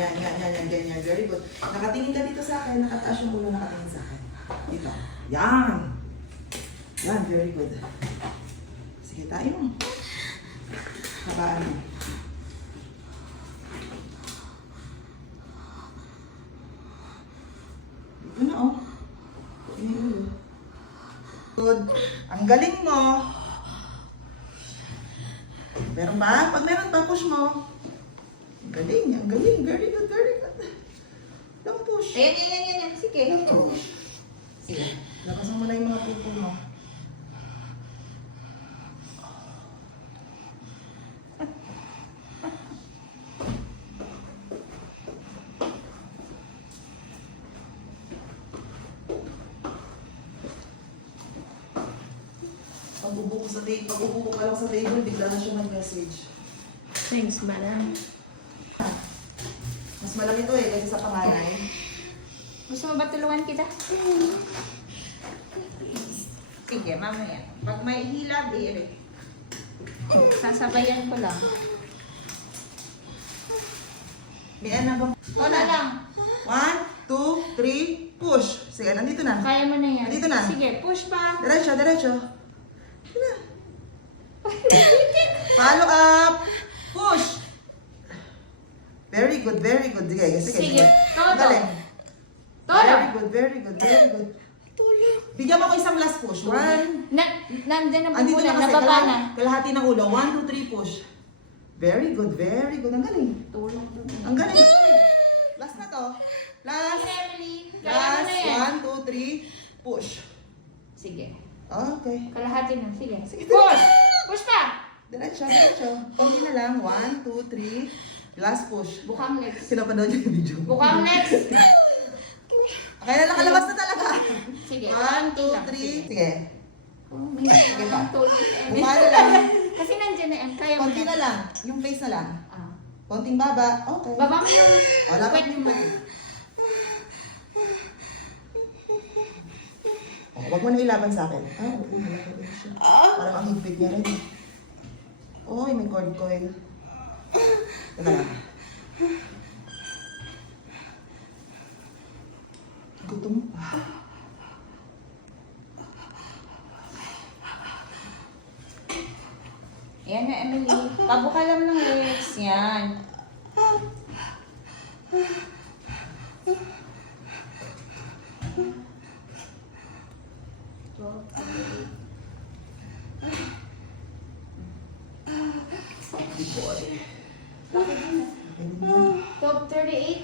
yan, ganyan. Very good. Nakatingin ka dito sa akin, nakataas yung ulo, nakatingin sa akin. Dito. Yan. Yan, very good. Sige, tayo mo. Habaan mo. Dito na, oh. Good. Ang galing mo. Meron ba? Pag meron pa, push mo. Ang galing, ang galing. Very good, very good. Long push. Ayan. Sige. Long push. Sige. Lakasan mo na yung mga pupo mo. Pag-upo ka lang sa table, bigla na siya mag-message. Thanks, madam. Mas malaki to eh, kasi sa panganay. Gusto mo ba tulungan kita? Sige, mamaya. Pag may hila, Eric. Sasabayan ko lang. May ano ba? Wala lang. 1, 2, 3, push. Sige, nandito na. Kaya mo na yan. Dito na. Sige, push pa. Diretso, diretso. Dito na. Follow up. Push. Very good, very good. Sige, sige. Sige. Todo. Galing. Todo. Very good, very good, very good. Bigyan mo ko isang last push. 1. Nandun na Andito bubulan. na kasi Nababa na. kalahati ng ulo. 1, 2, 3, push. Very good, very good. Ang galing. Tulong. Ang galing. Last na to. Last. Emily, kaya mo na yan. Last. 1, 2, 3, push. Sige. Okay. Kalahati na. Sige. Sige, Push! Push pa! Diretso, diretso. Konti na lang. 1, 2, 3. Last push. Bukang legs. Pinapanood niyo yung video. Bukang legs. Kaya nakalabas na talaga. Sige. 1, 2, 3. Sige. Sige pa. Bukha na lang. Kasi nandiyan na yan. Kaya mo Konti na lang. Yung face na lang. Ah. Konting baba. Okay. Baba mo yung Wala pa wet yung mo. Oh, huwag mo na ilaban sa akin. Oo, wala pa din siya. Parang ang higpit niya rin. Oy, may cord coil. Teka lang. Gutom pa. Ayan na, Emily. Pabuka lang ng legs. Yan. Good boy. Top 38.